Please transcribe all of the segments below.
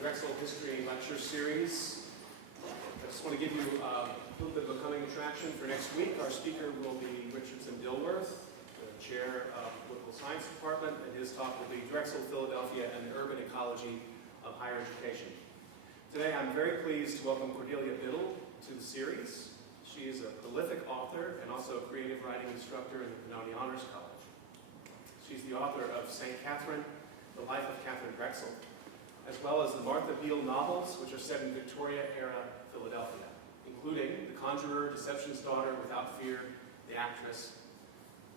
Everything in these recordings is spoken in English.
Drexel History Lecture Series. I just want to give you a little bit of a coming attraction for next week. Our speaker will be Richardson Dilworth, the chair of the Political Science Department, and his talk will be Drexel, Philadelphia, and the Urban Ecology of Higher Education. Today I'm very pleased to welcome Cordelia Biddle to the series. She is a prolific author and also a creative writing instructor in the Benoni Honors College. She's the author of St. Catherine, The Life of Catherine Drexel, as well as the Martha Beale novels, which are set in Victoria-era Philadelphia, including The Conjurer, Deception's Daughter, Without Fear, The Actress.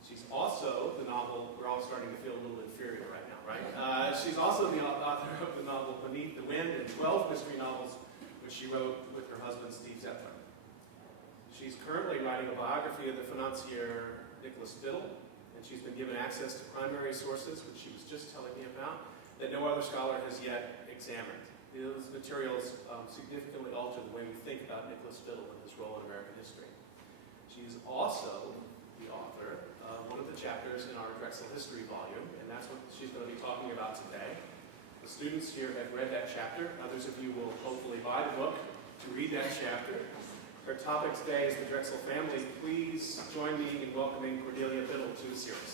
She's also the novel, we're all starting to feel a little inferior right now, right? She's also the author of the novel Beneath the Wind and 12 mystery novels, which she wrote with her husband, Steve Zettler. She's currently writing a biography of the financier Nicholas Biddle, and she's been given access to primary sources, which she was just telling me about, that no other scholar has yet examined. Those materials significantly alter the way we think about Nicholas Biddle and his role in American history. She's also the author of one of the chapters in our Drexel History volume, and that's what she's going to be talking about today. The students here have read that chapter. Others of you will hopefully buy the book to read that chapter. Her topic today is the Drexel Family. Please join me in welcoming Cordelia Biddle to the series.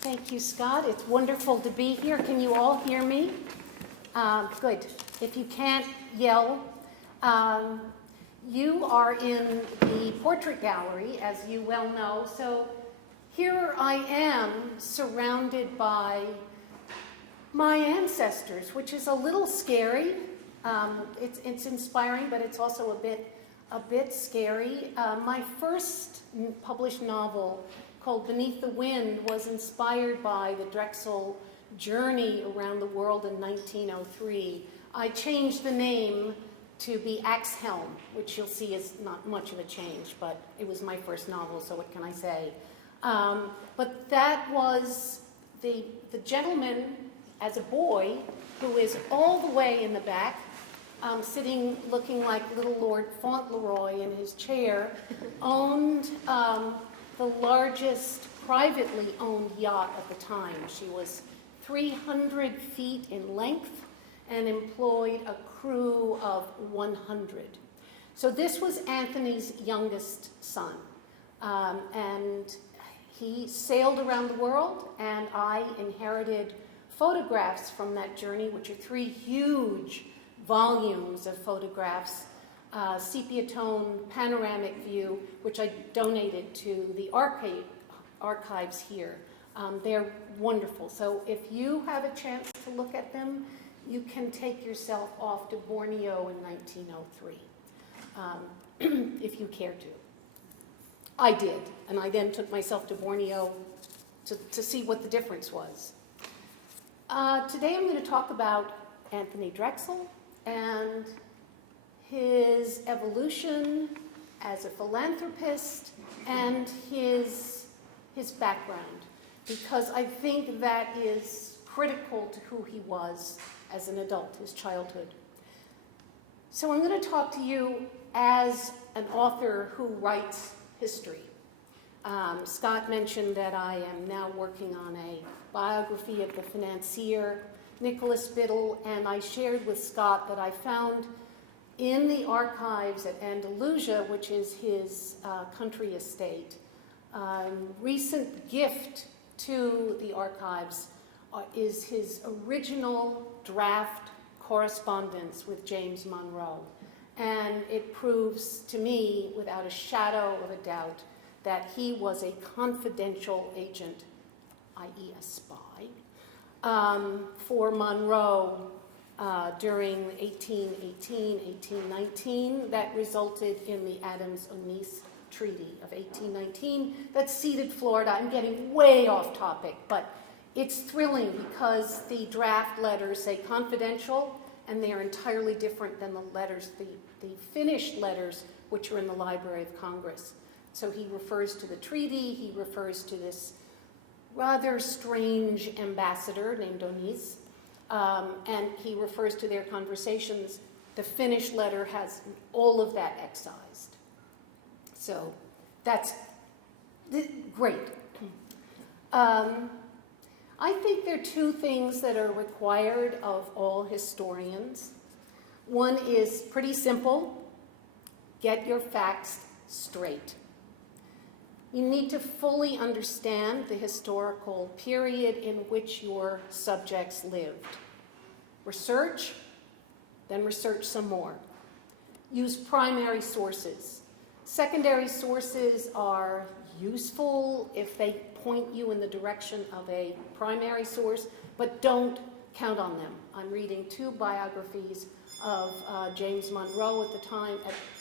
Thank you, Scott. It's wonderful to be here. Can you all hear me? Good. If you can't, yell. You are in the portrait gallery, as you well know. So here I am surrounded by my ancestors, which is a little scary. It's inspiring, but it's also a bit scary. My first published novel, called Beneath the Wind, was inspired by the Drexel journey around the world in 1903. I changed the name to be Axhelm, which you'll see is not much of a change, but it was my first novel, so what can I say? But that was the gentleman, as a boy, who is all the way in the back, sitting looking like little Lord Fauntleroy in his chair, owned the largest privately owned yacht at the time. She was 300 feet in length and employed a crew of 100. So this was Anthony's youngest son. And he sailed around the world, and I inherited photographs from that journey, which are 3 huge volumes of photographs, sepia tone panoramic view, which I donated to the archives here. They're wonderful. So if you have a chance to look at them, you can take yourself off to Borneo in 1903, if you care to. I did, and I then took myself to Borneo to see what the difference was. Today I'm going to talk about Anthony Drexel and his evolution as a philanthropist and his background, because I think that is critical to who he was as an adult, his childhood. So I'm going to talk to you as an author who writes history. Scott mentioned that I am now working on a biography of the financier Nicholas Biddle, and I shared with Scott that I found in the archives at Andalusia, which is his country estate, recent gift to the archives is his original draft correspondence with James Monroe. And it proves to me, without a shadow of a doubt, that he was a confidential agent, i.e. a spy, for Monroe during 1818, 1819, that resulted in the Adams-Onís Treaty of 1819 that ceded Florida. I'm getting way off topic, but it's thrilling because the draft letters say confidential, and they are entirely different than the letters, the finished letters, which are in the Library of Congress. So he refers to the treaty, he refers to this rather strange ambassador named Onís, and he refers to their conversations. The finished letter has all of that excised. So that's great. I think there are two things that are required of all historians. One is pretty simple: get your facts straight. You need to fully understand the historical period in which your subjects lived. Research, then research some more. Use primary sources. Secondary sources are useful if they point you in the direction of a primary source, but don't count on them. I'm reading 2 biographies of James Monroe at the time.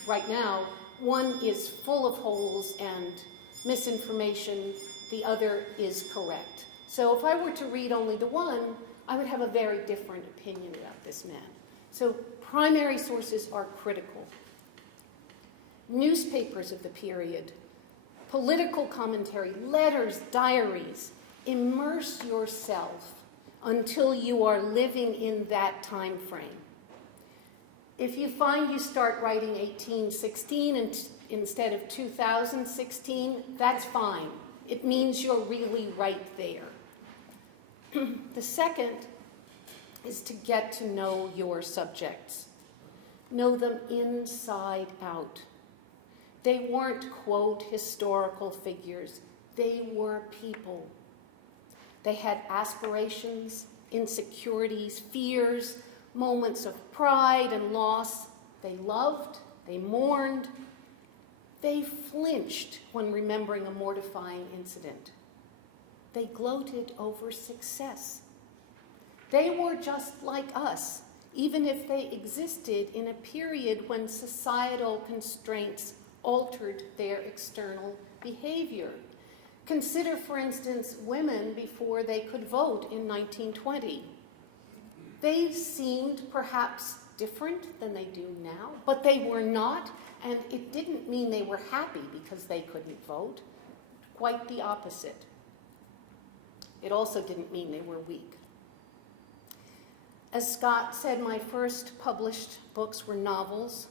Right now, one is full of holes and misinformation, the other is correct. So if I were to read only the one, I would have a very different opinion about this man. So primary sources are critical. Newspapers of the period, political commentary, letters, diaries. Immerse yourself until you are living in that time frame. If you find you start writing 1816 instead of 2016, that's fine. It means you're really right there. The second is to get to know your subjects. Know them inside out. They weren't, quote, historical figures. They were people. They had aspirations, insecurities, fears, moments of pride and loss. They loved, they mourned, they flinched when remembering a mortifying incident. They gloated over success. They were just like us, even if they existed in a period when societal constraints altered their external behavior. Consider, for instance, women before they could vote in 1920. They seemed perhaps different than they do now, but they were not, and it didn't mean they were happy because they couldn't vote. Quite the opposite. It also didn't mean they were weak. As Scott said, my first published books were novels,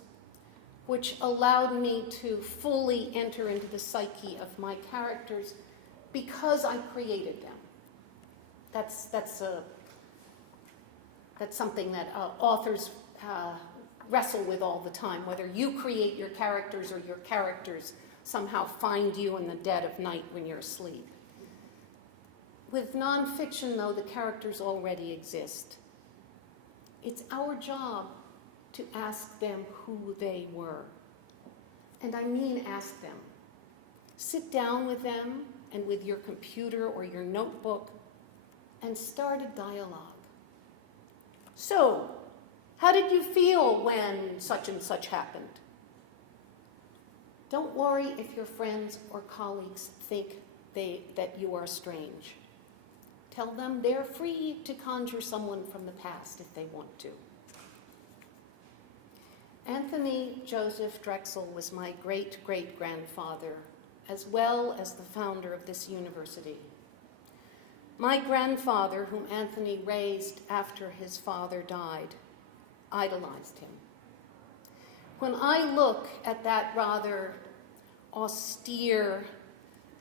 which allowed me to fully enter into the psyche of my characters because I created them. That's something that authors wrestle with all the time, whether you create your characters or your characters somehow find you in the dead of night when you're asleep. With nonfiction, though, the characters already exist. It's our job to ask them who they were. And I mean ask them. Sit down with them and with your computer or your notebook and start a dialogue. So, how did you feel when such and such happened? Don't worry if your friends or colleagues think that you are strange. Tell them they're free to conjure someone from the past if they want to. Anthony Joseph Drexel was my great-great-grandfather, as well as the founder of this university. My grandfather, whom Anthony raised after his father died, idolized him. When I look at that rather austere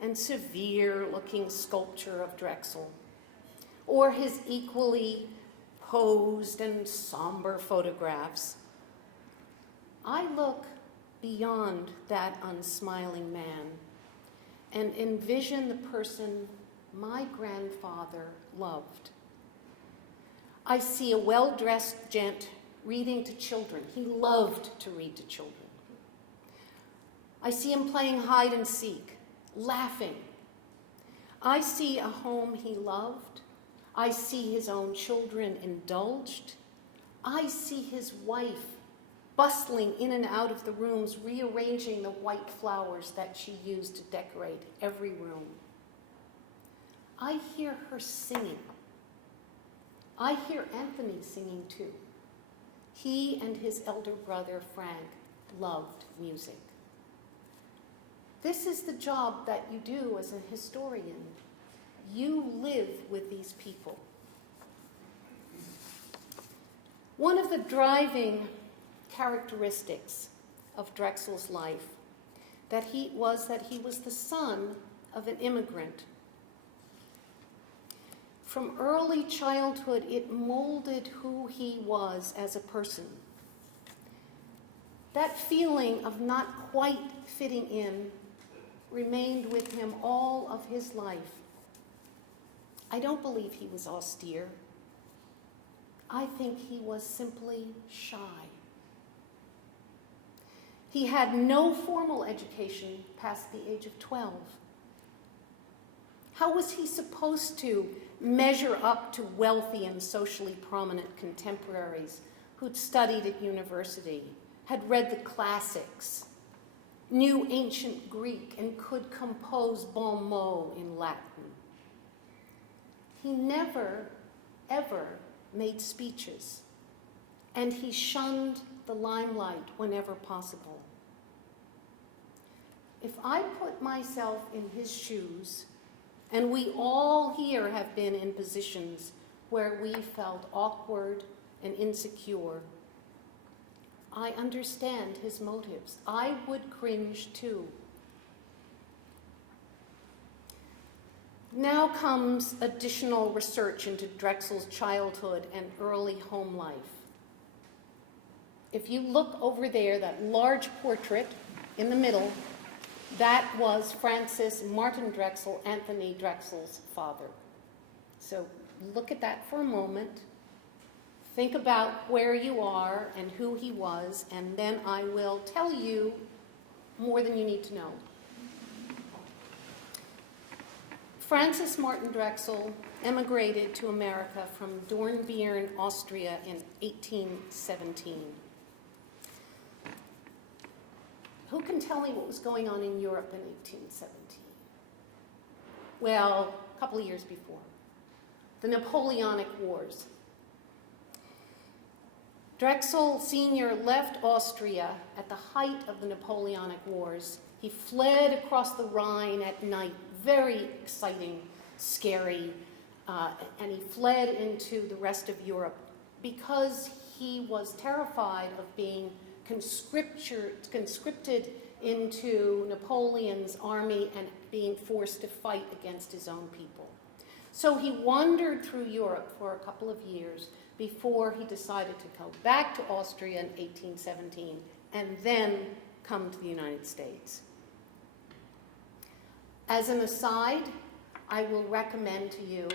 and severe-looking sculpture of Drexel, or his equally posed and somber photographs, I look beyond that unsmiling man and envision the person my grandfather loved. I see a well-dressed gent reading to children. He loved to read to children. I see him playing hide and seek, laughing. I see a home he loved. I see his own children indulged. I see his wife bustling in and out of the rooms, rearranging the white flowers that she used to decorate every room. I hear her singing. I hear Anthony singing too. He and his elder brother, Frank, loved music. This is the job that you do as a historian. You live with these people. One of the driving characteristics of Drexel's life was that he was the son of an immigrant. From early childhood, it molded who he was as a person. That feeling of not quite fitting in remained with him all of his life. I don't believe he was austere. I think he was simply shy. He had no formal education past the age of 12. How was he supposed to measure up to wealthy and socially prominent contemporaries who'd studied at university, had read the classics, knew ancient Greek, and could compose bon mots in Latin? He never, ever made speeches, and he shunned the limelight whenever possible. If I put myself in his shoes, and we all here have been in positions where we felt awkward and insecure, I understand his motives. I would cringe too. Now comes additional research into Drexel's childhood and early home life. If you look over there, that large portrait in the middle, that was Francis Martin Drexel, Anthony Drexel's father. So look at that for a moment. Think about where you are and who he was, and then I will tell you more than you need to know. Francis Martin Drexel emigrated to America from Dornbirn, Austria in 1817. Who can tell me what was going on in Europe in 1817? Well, a couple of years before. The Napoleonic Wars. Drexel Sr. left Austria at the height of the Napoleonic Wars. He fled across the Rhine at night, very exciting, scary, and he fled into the rest of Europe because he was terrified of being conscripted into Napoleon's army and being forced to fight against his own people. So he wandered through Europe for a couple of years before he decided to go back to Austria in 1817 and then come to the United States. As an aside, I will recommend to you,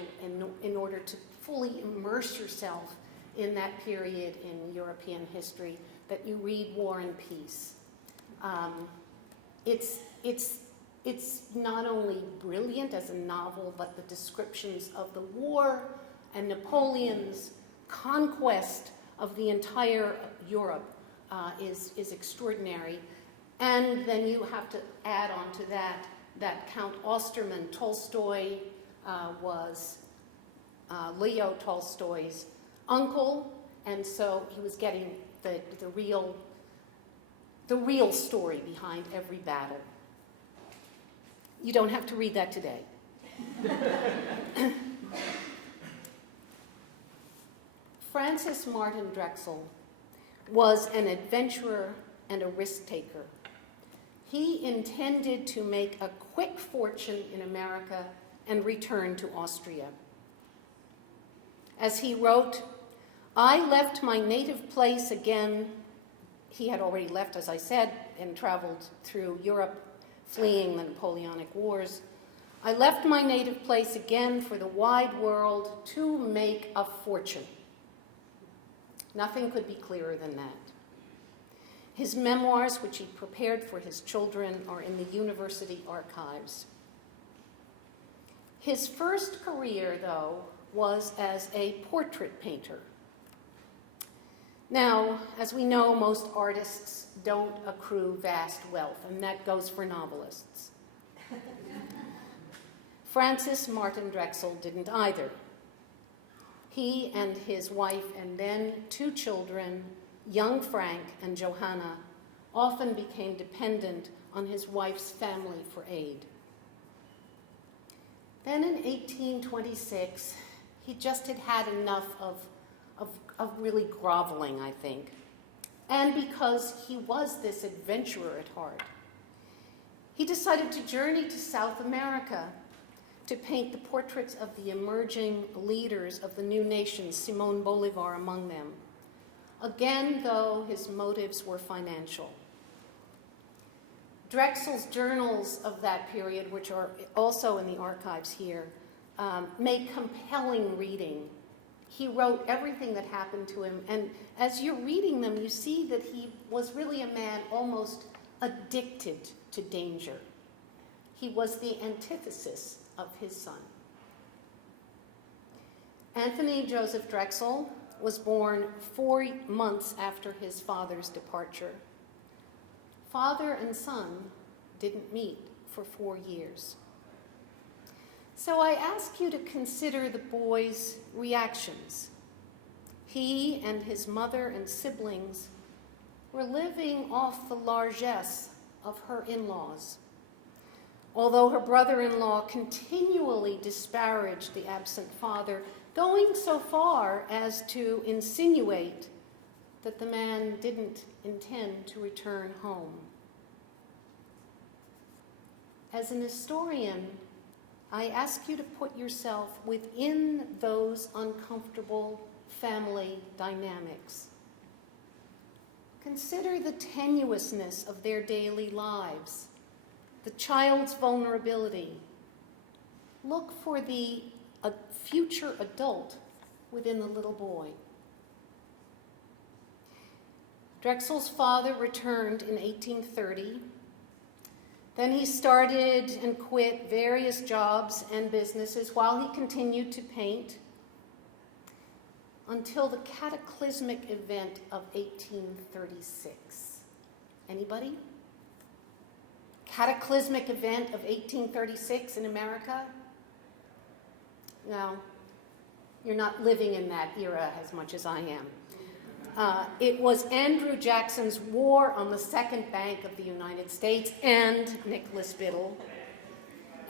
in order to fully immerse yourself in that period in European history, that you read War and Peace. It's not only brilliant as a novel, but the descriptions of the war and Napoleon's conquest of the entire Europe is extraordinary. And then you have to add on to that Count Osterman, Tolstoy, was Leo Tolstoy's uncle, and so he was getting the real story behind every battle. You don't have to read that today. Francis Martin Drexel was an adventurer and a risk taker. He intended to make a quick fortune in America and return to Austria. As he wrote, "I left my native place again." He had already left, as I said, and traveled through Europe, fleeing the Napoleonic Wars. "I left my native place again for the wide world to make a fortune." Nothing could be clearer than that. His memoirs, which he prepared for his children, are in the university archives. His first career, though, was as a portrait painter. Now, as we know, most artists don't accrue vast wealth, and that goes for novelists. Francis Martin Drexel didn't either. He and his wife and then 2 children, young Frank and Johanna, often became dependent on his wife's family for aid. Then in 1826, he just had enough of really groveling, I think. And because he was this adventurer at heart, he decided to journey to South America to paint the portraits of the emerging leaders of the new nations, Simón Bolívar among them. Again, though, his motives were financial. Drexel's journals of that period, which are also in the archives here, make compelling reading. He wrote everything that happened to him, and as you're reading them, you see that he was really a man almost addicted to danger. He was the antithesis of his son. Anthony Joseph Drexel was born 4 months after his father's departure. Father and son didn't meet for 4 years. So I ask you to consider the boy's reactions. He and his mother and siblings were living off the largesse of her in-laws. Although her brother-in-law continually disparaged the absent father, going so far as to insinuate that the man didn't intend to return home. As an historian, I ask you to put yourself within those uncomfortable family dynamics. Consider the tenuousness of their daily lives, the child's vulnerability. Look for the future adult within the little boy. Drexel's father returned in 1830. Then he started and quit various jobs and businesses while he continued to paint until the cataclysmic event of 1836. Anybody? Cataclysmic event of 1836 in America? No, you're not living in that era as much as I am. It was Andrew Jackson's war on the second bank of the United States and Nicholas Biddle,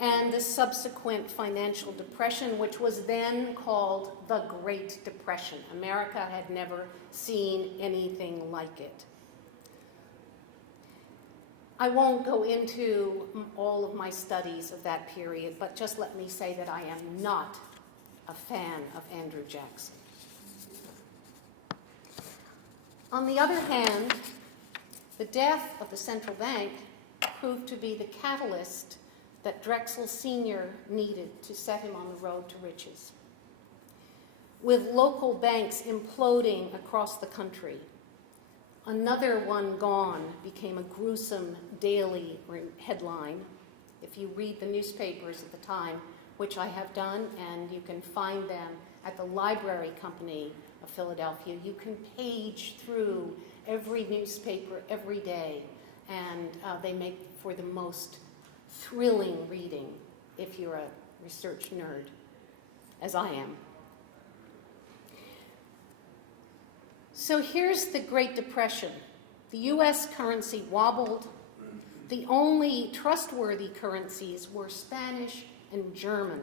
and the subsequent financial depression, which was then called the Great Depression. America had never seen anything like it. I won't go into all of my studies of that period, but just let me say that I am not a fan of Andrew Jackson. On the other hand, the death of the central bank proved to be the catalyst that Drexel Sr. needed to set him on the road to riches. With local banks imploding across the country, another one gone became a gruesome daily headline. If you read the newspapers at the time, which I have done, and you can find them at the Library Company of Philadelphia, you can page through every newspaper every day, and they make for the most thrilling reading if you're a research nerd, as I am. So here's the Great Depression. The U.S. currency wobbled. The only trustworthy currencies were Spanish and German.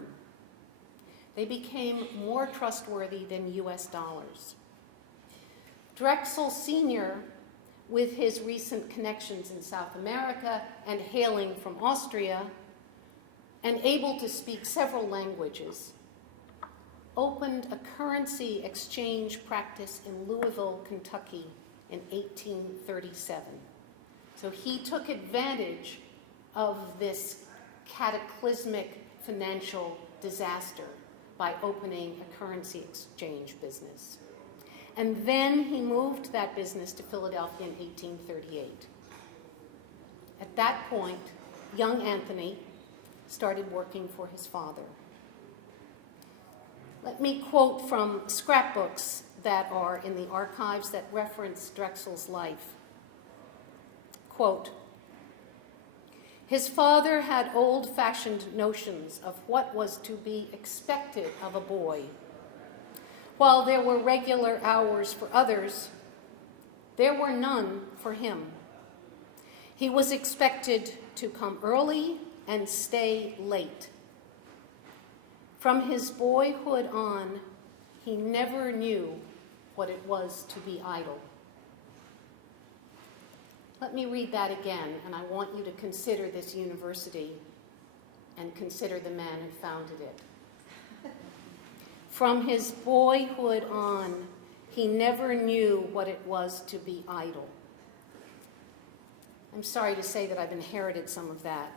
They became more trustworthy than U.S. dollars. Drexel Sr., with his recent connections in South America and hailing from Austria, and able to speak several languages, opened a currency exchange practice in Louisville, Kentucky in 1837. So he took advantage of this cataclysmic financial disaster by opening a currency exchange business. And then he moved that business to Philadelphia in 1838. At that point, young Anthony started working for his father. Let me quote from scrapbooks that are in the archives that reference Drexel's life. Quote, "His father had old-fashioned notions of what was to be expected of a boy. While there were regular hours for others, there were none for him. He was expected to come early and stay late. From his boyhood on, he never knew what it was to be idle." Let me read that again, and I want you to consider this university. and consider the man who founded it. From his boyhood on, he never knew what it was to be idle. I'm sorry to say that I've inherited some of that.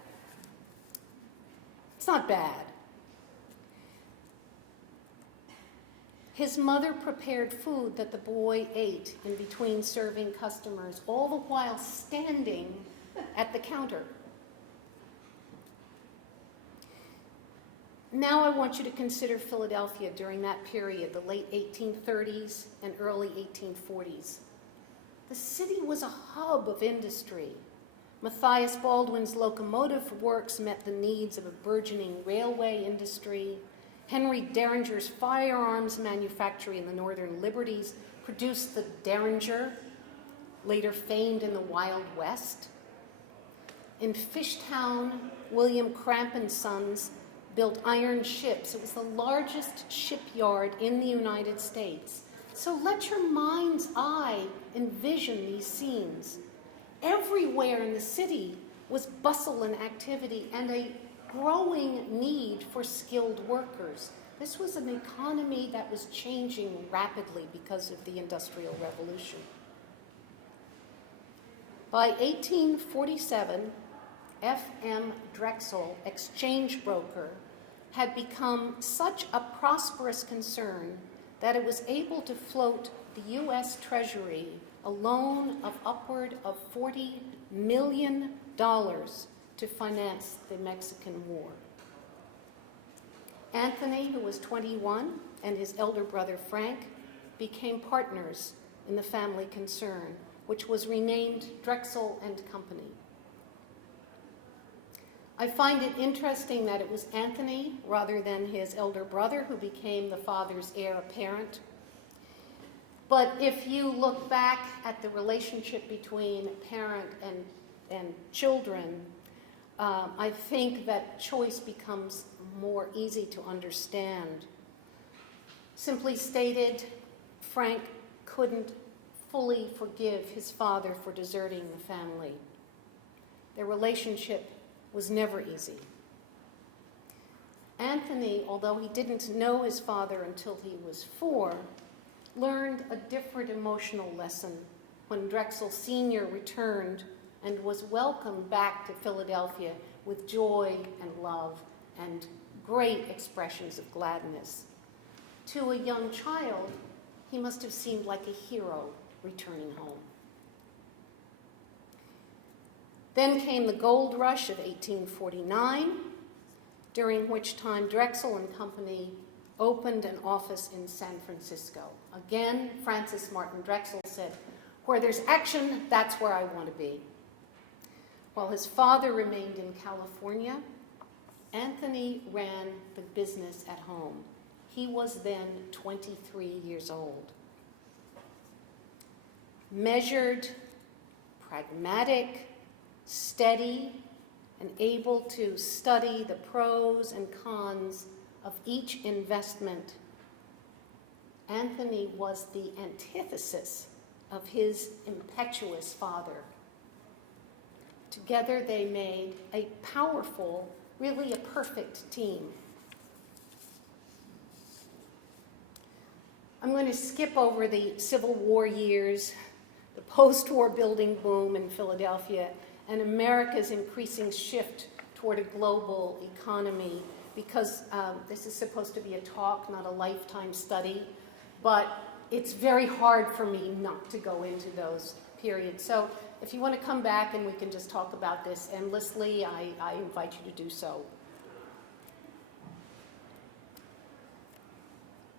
It's not bad. His mother prepared food that the boy ate in between serving customers, all the while standing at the counter. Now I want you to consider Philadelphia during that period, the late 1830s and early 1840s. The city was a hub of industry. Matthias Baldwin's locomotive works met the needs of a burgeoning railway industry. Henry Derringer's firearms manufactory in the Northern Liberties produced the Derringer, later famed in the Wild West. In Fishtown, William Cramp and Sons built iron ships. It was the largest shipyard in the United States. So let your mind's eye envision these scenes. Everywhere in the city was bustle and activity and a growing need for skilled workers. This was an economy that was changing rapidly because of the Industrial Revolution. By 1847, F.M. Drexel, exchange broker, had become such a prosperous concern that it was able to float the U.S. Treasury a loan of upward of $40 million to finance the Mexican War. Anthony, who was 21, and his elder brother Frank became partners in the family concern, which was renamed Drexel and Company. I find it interesting that it was Anthony, rather than his elder brother, who became the father's heir apparent. But if you look back at the relationship between parent and children, I think that choice becomes more easy to understand. Simply stated, Frank couldn't fully forgive his father for deserting the family. Their relationship was never easy. Anthony, although he didn't know his father until he was 4, learned a different emotional lesson when Drexel Sr. returned and was welcomed back to Philadelphia with joy and love and great expressions of gladness. To a young child, he must have seemed like a hero returning home. Then came the gold rush of 1849, during which time Drexel and Company opened an office in San Francisco. Again, Francis Martin Drexel said, "Where there's action, that's where I want to be." While his father remained in California, Anthony ran the business at home. He was then 23 years old. Measured, pragmatic, steady, and able to study the pros and cons of each investment, Anthony was the antithesis of his impetuous father. Together they made a powerful, really a perfect team. I'm going to skip over the Civil War years, the post-war building boom in Philadelphia, and America's increasing shift toward a global economy, because this is supposed to be a talk, not a lifetime study, but it's very hard for me not to go into those periods. So if you want to come back and we can just talk about this endlessly, I invite you to do so.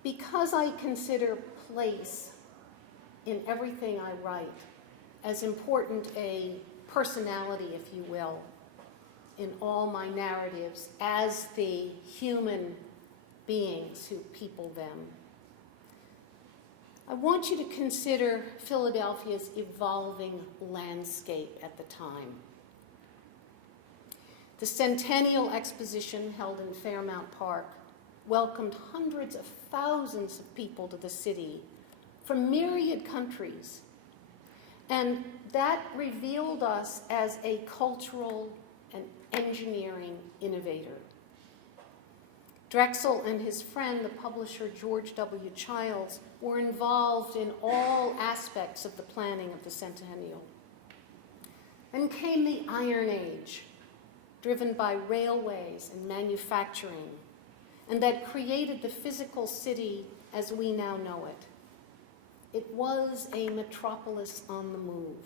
Because I consider place in everything I write as important a personality, if you will, in all my narratives as the human beings who people them, I want you to consider Philadelphia's evolving landscape at the time. The Centennial Exposition, held in Fairmount Park, welcomed hundreds of thousands of people to the city from myriad countries. And that revealed us as a cultural and engineering innovator. Drexel and his friend, the publisher George W. Childs, were involved in all aspects of the planning of the centennial. Then came the Iron Age, driven by railways and manufacturing, and that created the physical city as we now know it. It was a metropolis on the move.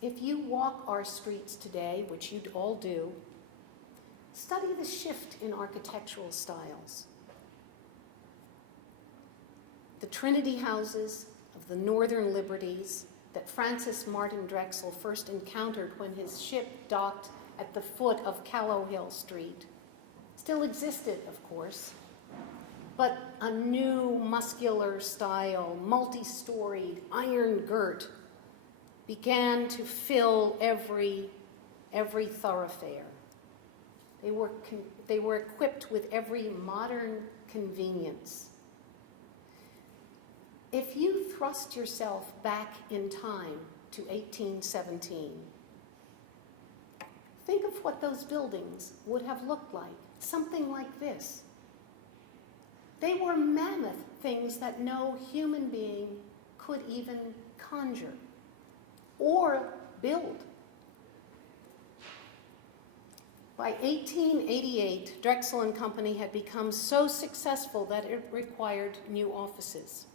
If you walk our streets today, which you all do, study the shift in architectural styles. The Trinity houses of the Northern Liberties that Francis Martin Drexel first encountered when his ship docked at the foot of Callowhill Street still existed, of course, but a new muscular style, multi-storied, iron-girt, began to fill every thoroughfare. They were equipped with every modern convenience. If you thrust yourself back in time to 1817, think of what those buildings would have looked like. Something like this. They were mammoth things that no human being could even conjure or build. By 1888, Drexel and Company had become so successful that it required new offices.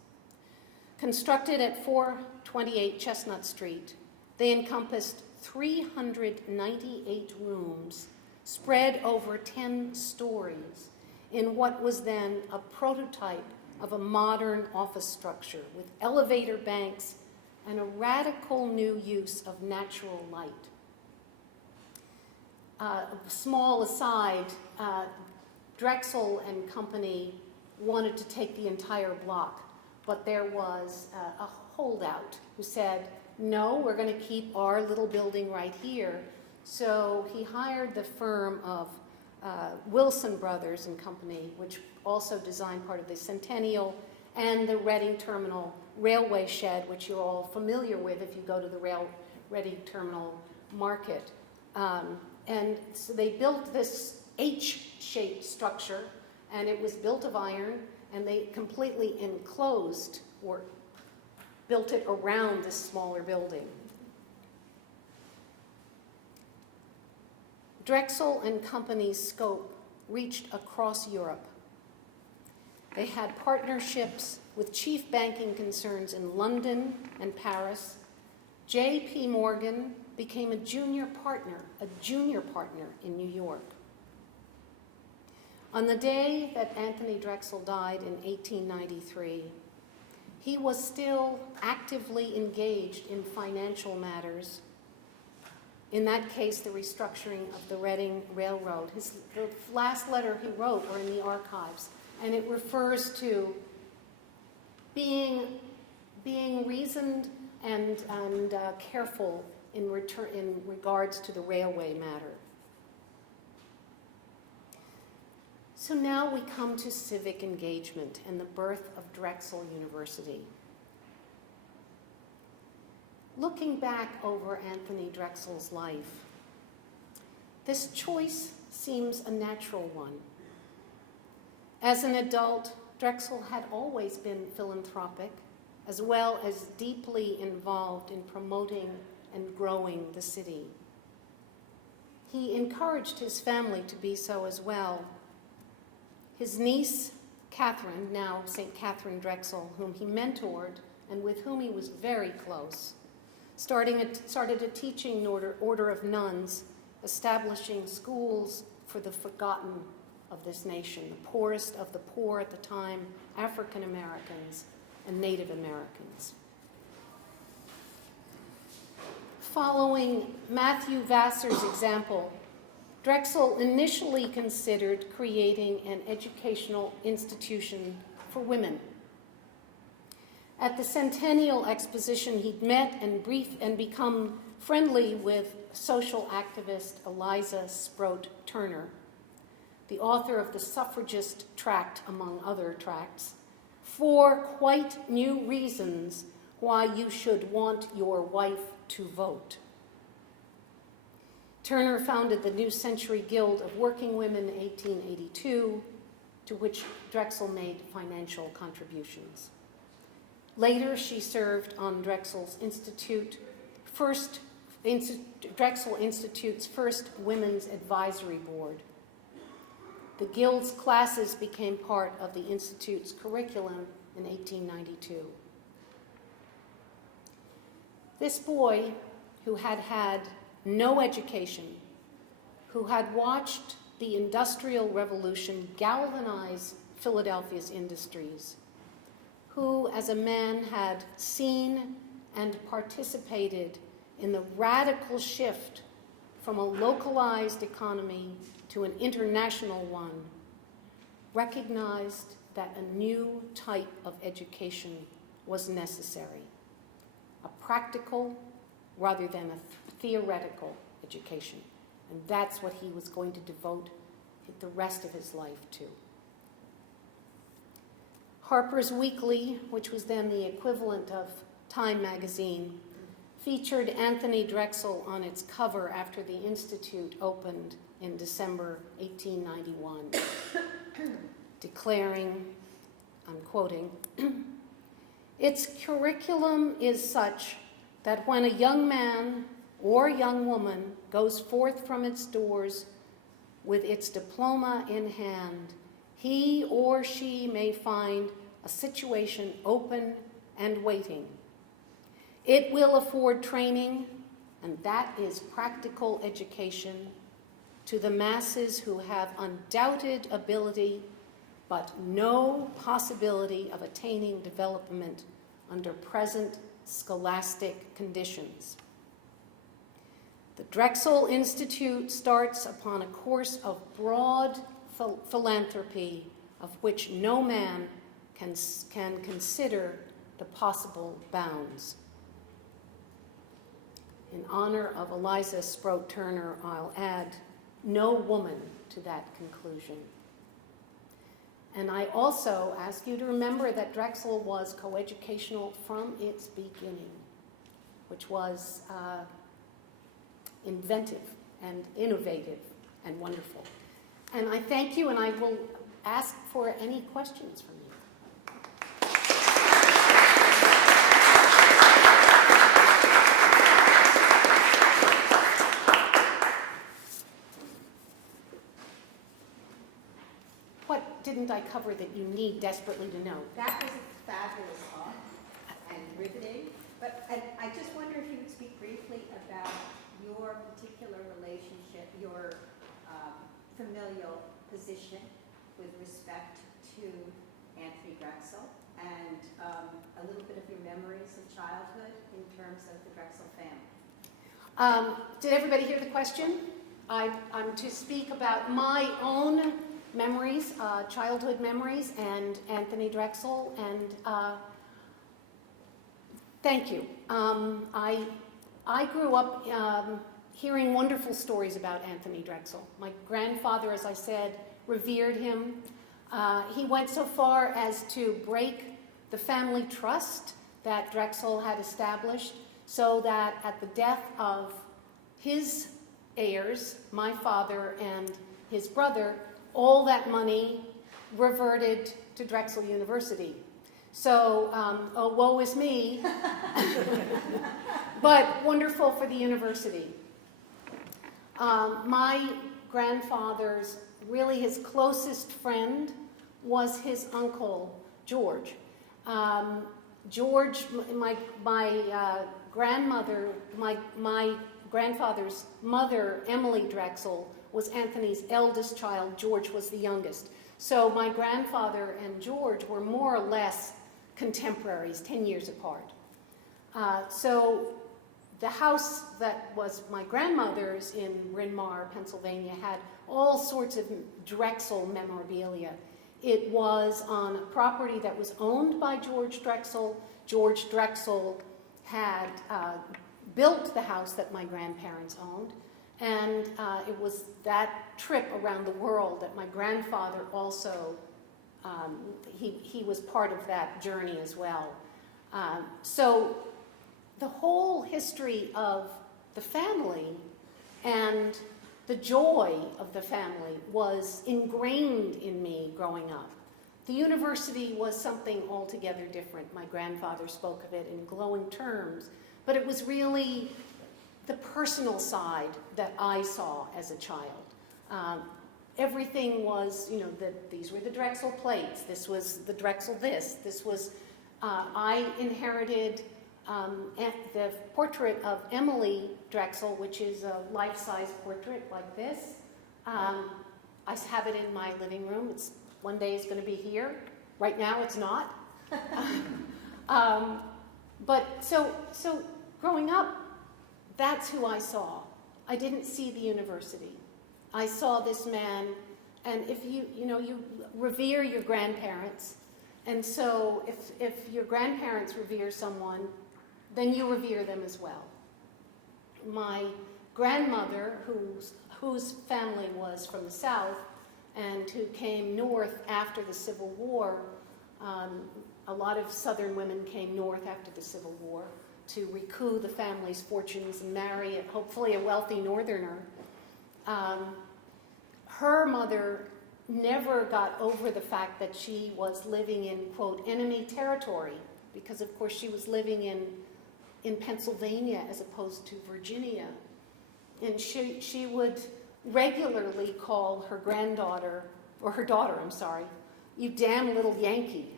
Constructed at 428 Chestnut Street, they encompassed 398 rooms spread over 10 stories in what was then a prototype of a modern office structure with elevator banks and a radical new use of natural light. Small aside, Drexel and Company wanted to take the entire block, but there was a holdout who said, no, we're going to keep our little building right here. So he hired the firm of Wilson Brothers and Company, which also designed part of the Centennial, and the Reading Terminal railway shed, which you're all familiar with if you go to the Reading Terminal market. And so they built this H-shaped structure, and it was built of iron, and they completely enclosed or built it around this smaller building. Drexel and Company's scope reached across Europe. They had partnerships with chief banking concerns in London and Paris. J.P. Morgan became a junior partner in New York. On the day that Anthony Drexel died in 1893, he was still actively engaged in financial matters. In that case, the restructuring of the Reading Railroad. The last letter he wrote are in the archives, and it refers to being reasoned and careful in regards to the railway matter. So now we come to civic engagement and the birth of Drexel University. Looking back over Anthony Drexel's life, this choice seems a natural one. As an adult, Drexel had always been philanthropic, as well as deeply involved in promoting and growing the city. He encouraged his family to be so as well. His niece, Catherine, now St. Catherine Drexel, whom he mentored and with whom he was very close, started a teaching order of nuns, establishing schools for the forgotten of this nation, the poorest of the poor at the time, African Americans and Native Americans. Following Matthew Vassar's example, Drexel initially considered creating an educational institution for women. At the Centennial Exposition, he'd met and become friendly with social activist Eliza Sproat Turner, the author of the Suffragist Tract, among other tracts, 4 quite new reasons why you should want your wife to vote. Turner founded the New Century Guild of Working Women in 1882, to which Drexel made financial contributions. Later, she served on Drexel Institute's first Women's Advisory Board. The Guild's classes became part of the Institute's curriculum in 1892. This boy, who had had no education, who had watched the Industrial Revolution galvanize Philadelphia's industries, who as a man had seen and participated in the radical shift from a localized economy to an international one, recognized that a new type of education was necessary, a practical rather than a theoretical education. And that's what he was going to devote the rest of his life to. Harper's Weekly, which was then the equivalent of Time magazine, featured Anthony Drexel on its cover after the Institute opened in December 1891, declaring, I'm quoting, "Its curriculum is such that when a young man or young woman goes forth from its doors with its diploma in hand, he or she may find a situation open and waiting. It will afford training, and that is practical education, to the masses who have undoubted ability but no possibility of attaining development under present scholastic conditions. The Drexel Institute starts upon a course of broad philanthropy of which no man can consider the possible bounds." In honor of Eliza Sproat Turner, I'll add no woman to that conclusion. And I also ask you to remember that Drexel was coeducational from its beginning, which was inventive and innovative and wonderful. And I thank you, and I will ask for any questions from you. What didn't I cover that you need desperately to know? That was a fabulous talk and riveting. But I just wonder if you would speak briefly about your particular relationship, your familial position with respect to Anthony Drexel, and a little bit of your memories of childhood in terms of the Drexel family. Did everybody hear the question? I'm to speak about my own memories, childhood memories, and Anthony Drexel, and thank you. I grew up hearing wonderful stories about Anthony Drexel. My grandfather, as I said, revered him. He went so far as to break the family trust that Drexel had established, so that at the death of his heirs, my father and his brother, all that money reverted to Drexel University. So, oh, woe is me, but wonderful for the university. My grandfather's, really his closest friend was his uncle, George. George, my grandfather's mother, Emily Drexel, was Anthony's eldest child. George was the youngest. So my grandfather and George were more or less contemporaries, 10 years apart. So the house that was my grandmother's in Bryn Mawr, Pennsylvania, had all sorts of Drexel memorabilia. It was on a property that was owned by George Drexel. George Drexel had built the house that my grandparents owned, and it was that trip around the world that my grandfather also, he was part of that journey as well. So the whole history of the family And the joy of the family was ingrained in me growing up. The university was something altogether different. My grandfather spoke of it in glowing terms, but it was really the personal side that I saw as a child. Everything was, these were the Drexel plates, this was the Drexel this was, I inherited the portrait of Emily Drexel, which is a life-size portrait like this. I have it in my living room. One day it's going to be here. Right now it's not. But so growing up, that's who I saw. I didn't see the university. I saw this man, and if you revere your grandparents, and so if your grandparents revere someone, then you revere them as well. My grandmother, whose family was from the South and who came north after the Civil War, a lot of Southern women came north after the Civil War to recoup the family's fortunes and marry, hopefully, a wealthy Northerner. Her mother never got over the fact that she was living in, quote, enemy territory, because, of course, she was living in Pennsylvania as opposed to Virginia. And she would regularly call her granddaughter, or her daughter, I'm sorry, "You damn little Yankee."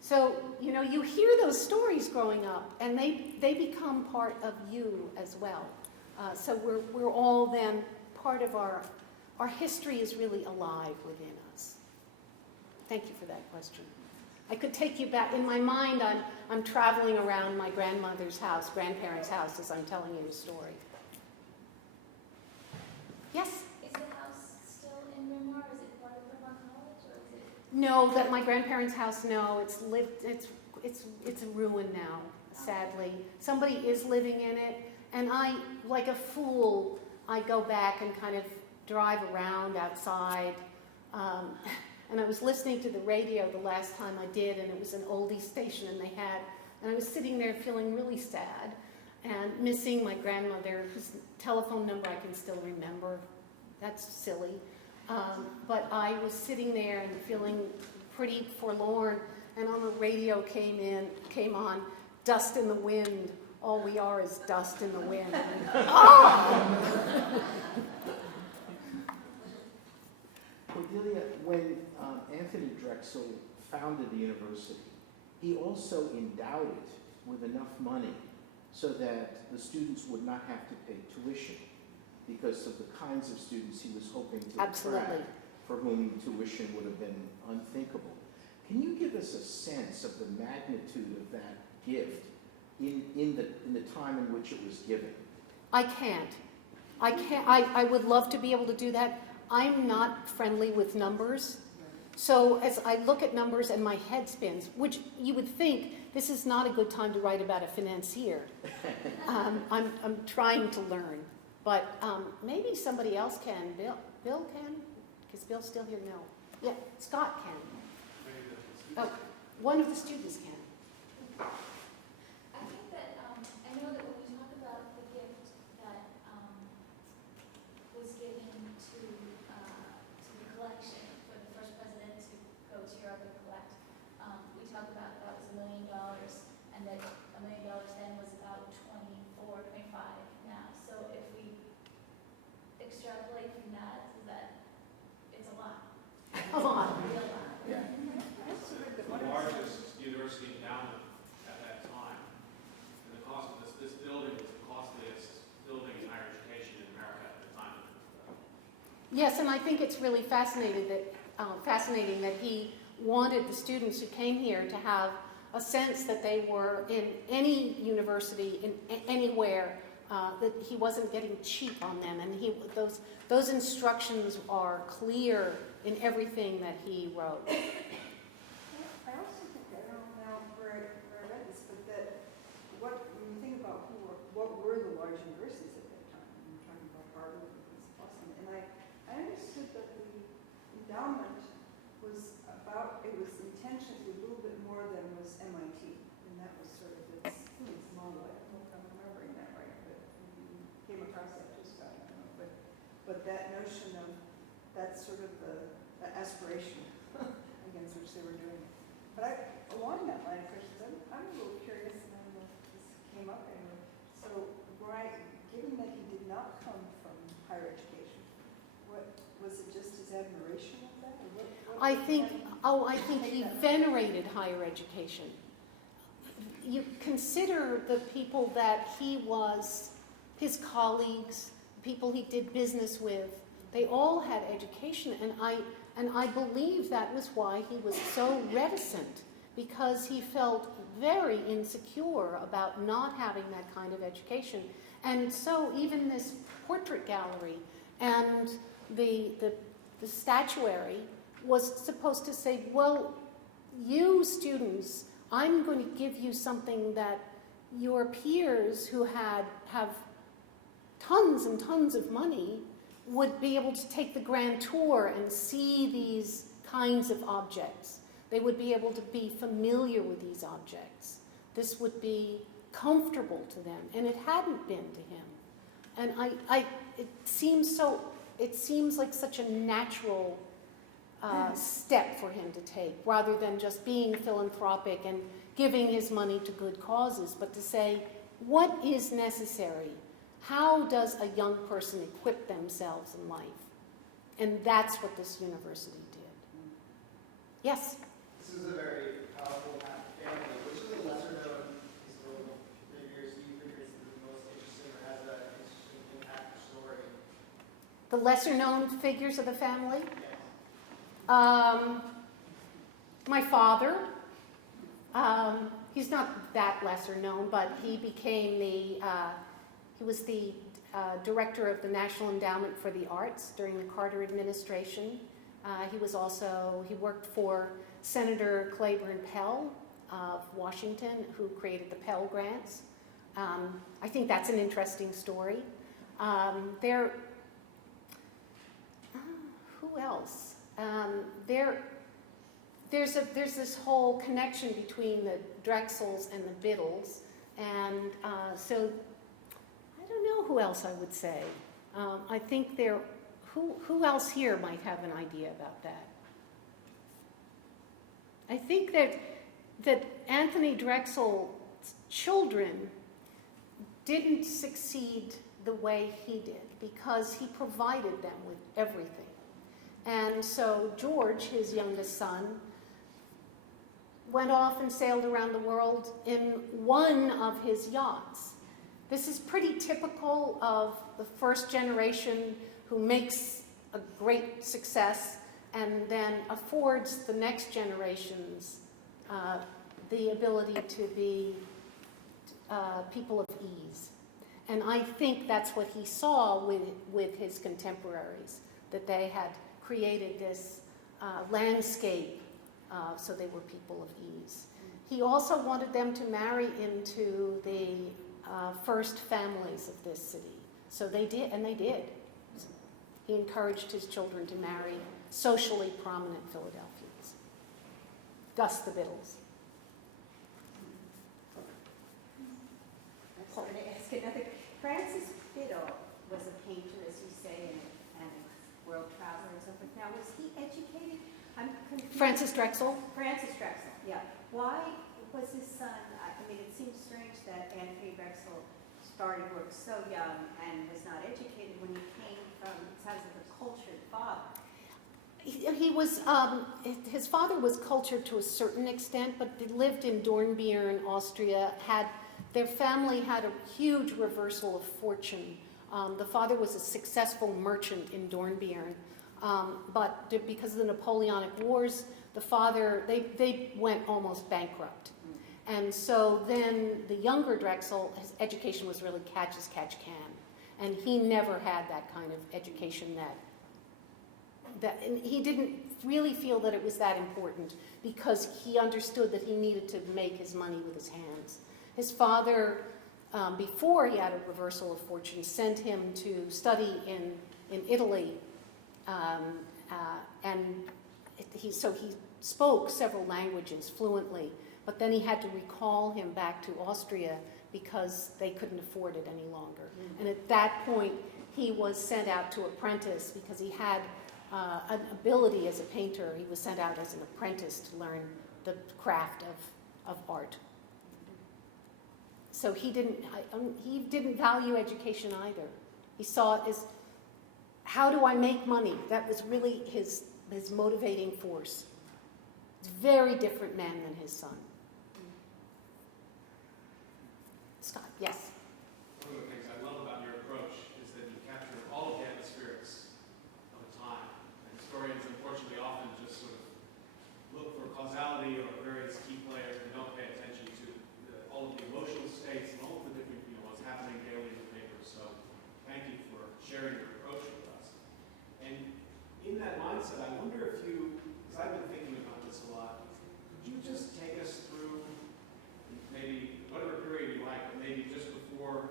So, you hear those stories growing up, and they become part of you as well. So we're all then part of our history is really alive within us. Thank you for that question. I could take you back. In my mind, I'm traveling around my grandparents' house as I'm telling you the story. Yes? Is the house still in Bryn Mawr? Is it part of Bryn Mawr College, or is it? No, that my grandparents' house, no, it's a ruin now, sadly. Somebody is living in it, and I, like a fool, I go back and kind of drive around outside. And I was listening to the radio the last time I did, and it was an oldie station, and I was sitting there feeling really sad and missing my grandmother, whose telephone number I can still remember. That's silly. But I was sitting there and feeling pretty forlorn, and on the radio came on, "Dust in the wind. All we are is dust in the wind." Oh! Cordelia, when Anthony Drexel founded the university, he also endowed it with enough money so that the students would not have to pay tuition because of the kinds of students he was hoping to attract, for whom tuition would have been unthinkable. Can you give us a sense of the magnitude of that gift in the time in which it was given? I can't. I would love to be able to do that. I'm not friendly with numbers. So as I look at numbers and my head spins, which you would think this is not a good time to write about a financier. I'm trying to learn, but maybe somebody else can. Bill can? Is Bill still here? No. Yeah, Scott can. Oh, one of the students can. I think that, I know that when we talk about the gift that was given to the collection for the first president to go to Europe and collect, we talk about that was $1 million, and that $1 million then was about 24, 25 now. So if we extrapolate from that, it's a lot. A lot. Real lot. Yeah. The largest university endowment at that time. And the cost of this building was the costliest building in higher education in America at the time. Yes, and I think it's really fascinating that he wanted the students who came here to have a sense that they were in any university, anywhere, that he wasn't getting cheap on them. And those instructions are clear in everything that he wrote. I also think, I don't know where I read this, but that when you think about what were the large universities at that time, I'm talking about Harvard and Boston, and I understood that the endowment was intentionally a little bit more than was MIT, and that was sort of its model. I don't know if I'm remembering that right, but you came across that too, Scott. but that notion of, that's sort of the aspiration against which they were doing it. But along that line of questions, I'm a little curious, and I don't know if this came up anyway. So, Brian, given that he did not come from higher education, what was it, just his admiration of that? Or what I think take he that? venerated higher education. You consider the people that he was, his colleagues, people he did business with, they all had education, and I believe that was why he was so reticent, because he felt very insecure about not having that kind of education. And so even this portrait gallery and the statuary was supposed to say, well, you students, I'm going to give you something that your peers who have tons and tons of money would be able to take the grand tour and see these kinds of objects. They would be able to be familiar with these objects. This would be comfortable to them, and it hadn't been to him. And it seems like such a natural step for him to take, rather than just being philanthropic and giving his money to good causes, but to say, what is necessary? How does a young person equip themselves in life? And that's what this university did. Yes? This is a very powerful family. Which of the lesser known historical figures do you think is the most interesting or has an interesting impact or story? The lesser known figures of the family? Yes. My father. He's not that lesser known, but he became he was the director of the National Endowment for the Arts during the Carter administration. He worked for Senator Claiborne Pell of Washington, who created the Pell Grants. I think that's an interesting story. Who else? There's this whole connection between the Drexels and the Biddles, and so I don't know who else I would say. I think who else here might have an idea about that? I think that Anthony Drexel's children didn't succeed the way he did because he provided them with everything. And so George, his youngest son, went off and sailed around the world in one of his yachts. This is pretty typical of the first generation who makes a great success and then affords the next generations the ability to be people of ease. And I think that's what he saw with his contemporaries, that they had created this landscape so they were people of ease. He also wanted them to marry into the first families of this city. So they did, and they did. He encouraged his children to marry socially prominent Philadelphians, thus the Biddles. I was going to ask another. Francis Biddle was a painter, as you say, and a world traveler and so forth. Now, was he educated? I'm confused. Francis Drexel? Francis Drexel, yeah. Why was his son, I mean, it seems strange that Anthony Drexel started work so young and was not educated when he came from, it sounds like a cultured father. He was, his father was cultured to a certain extent, but they lived in Dornbirn, Austria, their family had a huge reversal of fortune. The father was a successful merchant in Dornbirn, but because of the Napoleonic Wars, the father, they went almost bankrupt. And so then the younger Drexel, his education was really catch as catch can. And he never had that kind of education and he didn't really feel that it was that important because he understood that he needed to make his money with his hands. His father, before he had a reversal of fortune, sent him to study in Italy, he spoke several languages fluently, but then he had to recall him back to Austria because they couldn't afford it any longer. And at that point, he was sent out to apprentice because he had an ability as a painter. He was sent out as an apprentice to learn the craft of art. So he didn't value education either. He saw it as, how do I make money? That was really his motivating force. He's a very different man than his son. Scott, yes? One of the things I love about your approach is that you capture all of the atmospherics of a time. And historians, unfortunately, often just sort of look for causality or various key players and don't pay attention to all of the emotional states and all of the different, what's happening daily in the papers. So thank you for sharing your approach with us. And in that mindset, I wonder if you, because I've been thinking about this a lot, could you just take us through maybe whatever period you like, but maybe just before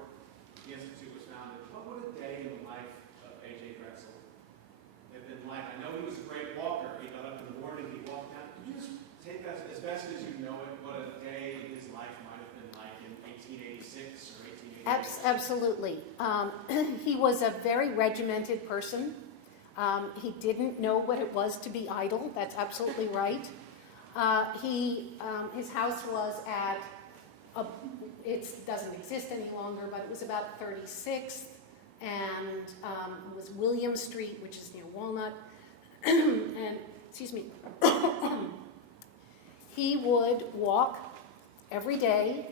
the Institute was founded, what would a day in the life of A.J. Drexel have been like? I know he was a great walker. He got up in the morning, he walked down. Could you just take us, as best as you know it, what a day in his life might have been like in 1886 or 1888? Absolutely. He was a very regimented person. He didn't know what it was to be idle. That's absolutely right. His house was at, it doesn't exist any longer, but it was about 36th, and it was William Street, which is near Walnut. And, excuse me, he would walk every day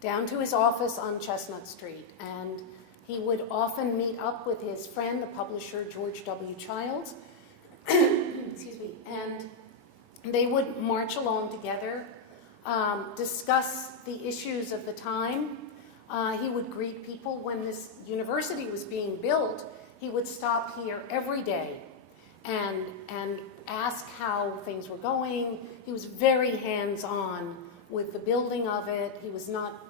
down to his office on Chestnut Street, and he would often meet up with his friend, the publisher George W. Childs, excuse me, and they would march along together, discuss the issues of the time. He would greet people. When this university was being built, he would stop here every day and ask how things were going. He was very hands-on with the building of it. He was not,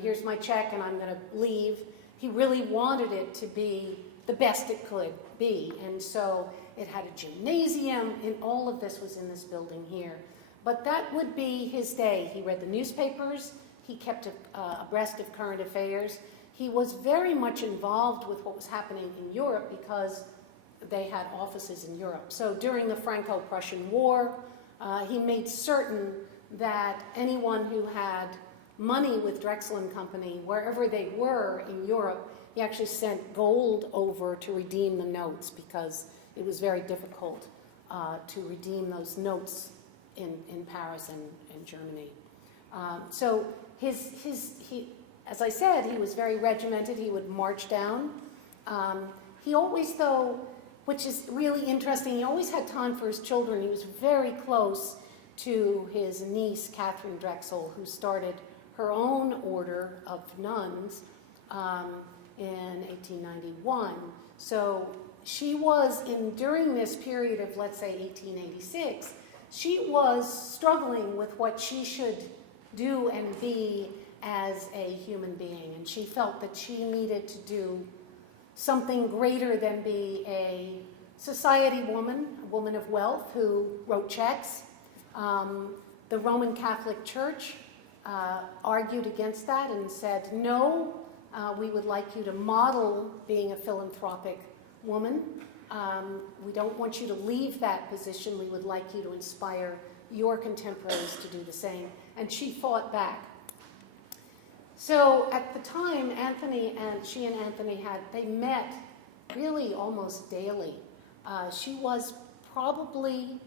here's my check and I'm going to leave. He really wanted it to be the best it could be. And so it had a gymnasium, and all of this was in this building here. But that would be his day. He read the newspapers. He kept abreast of current affairs. He was very much involved with what was happening in Europe because they had offices in Europe. So during the Franco-Prussian War, he made certain that anyone who had money with Drexel and Company, wherever they were in Europe, he actually sent gold over to redeem the notes because it was very difficult to redeem those notes in Paris and Germany. So as I said, he was very regimented. He would march down. He always, though, which is really interesting, he always had time for his children. He was very close to his niece, Catherine Drexel, who started her own order of nuns in 1891. So she was, during this period of, let's say, 1886, she was struggling with what she should do and be as a human being. And she felt that she needed to do something greater than be a society woman, a woman of wealth who wrote checks. The Roman Catholic Church argued against that and said, no, we would like you to model being a philanthropic woman. We don't want you to leave that position. We would like you to inspire your contemporaries to do the same. And she fought back. So at the time, she and Anthony they met really almost daily. She was probably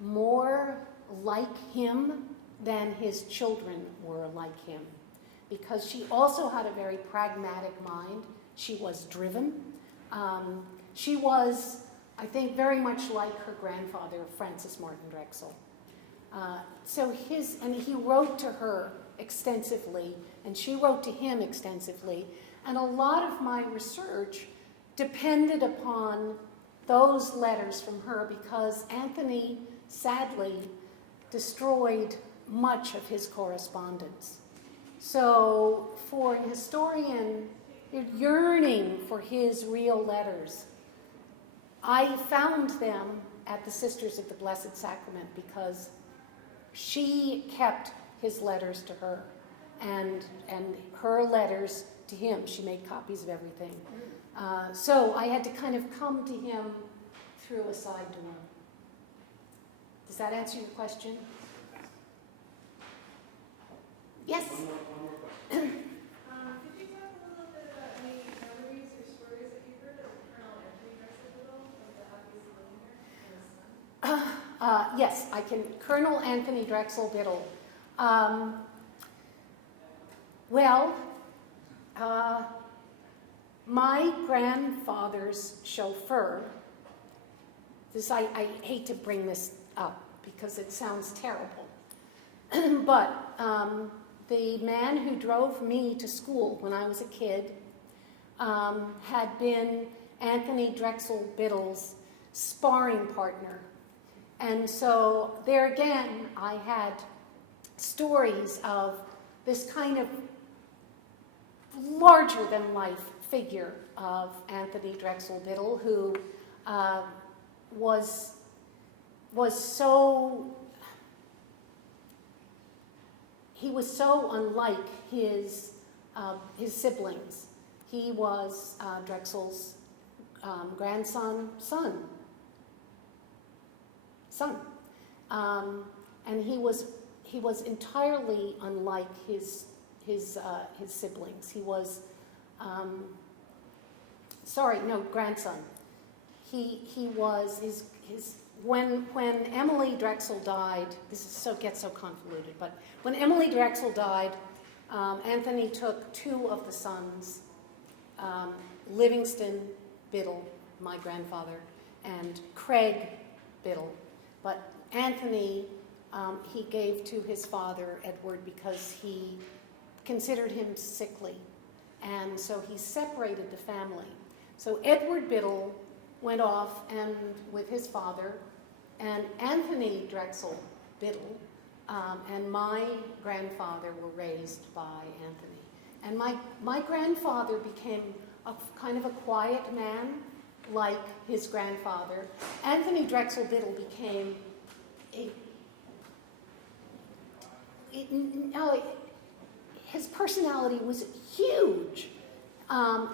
more like him than his children were like him, because she also had a very pragmatic mind. She was driven. She was, I think, very much like her grandfather, Francis Martin Drexel. And he wrote to her extensively, and she wrote to him extensively. And a lot of my research depended upon those letters from her, because Anthony, sadly, destroyed much of his correspondence. So for a historian yearning for his real letters, I found them at the Sisters of the Blessed Sacrament, because she kept his letters to her and her letters to him. She made copies of everything. So I had to kind of come to him through a side door. Does that answer your question? Yes? One more question. Could you talk a little bit about any memories or stories that you heard of Colonel Anthony Drexel of the obvious millionaire and his son? Yes, I can. Colonel Anthony Drexel Biddle. My grandfather's chauffeur, I hate to bring this up because it sounds terrible, but the man who drove me to school when I was a kid had been Anthony Drexel Biddle's sparring partner. And so there again, I had stories of this kind of larger-than-life figure of Anthony Drexel Biddle, who was so unlike his siblings. He was Drexel's son, and he was entirely unlike his siblings. He was grandson. He was his when Emily Drexel died. Gets so convoluted, but when Emily Drexel died, Anthony took two of the sons, Livingston Biddle, my grandfather, and Craig Biddle. But Anthony, he gave to his father, Edward, because he considered him sickly. And so he separated the family. So Edward Biddle went off and with his father, and Anthony Drexel Biddle and my grandfather were raised by Anthony. And my grandfather became a kind of a quiet man, like his grandfather. Anthony Drexel Biddle became his personality was huge.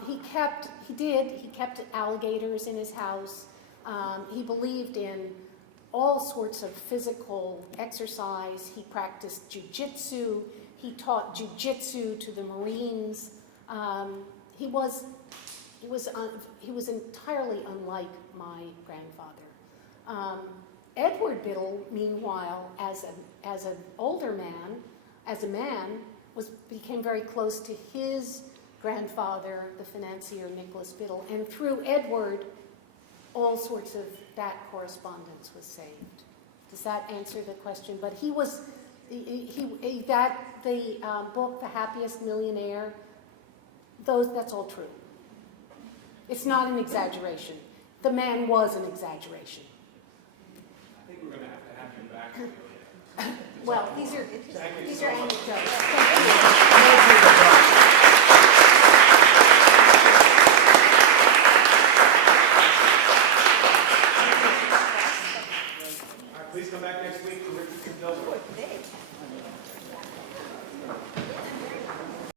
He kept alligators in his house. He believed in all sorts of physical exercise. He practiced jujitsu. He taught jujitsu to the Marines. He was entirely unlike my grandfather. Edward Biddle, meanwhile, as an older man, became very close to his grandfather, the financier Nicholas Biddle, and through Edward, all sorts of that correspondence was saved. Does that answer the question? But the book, The Happiest Millionaire, that's all true. It's not an exaggeration. The man was an exaggeration. I think we're going to have you back. Well, these are Thank you anecdotes. so much. Thank you.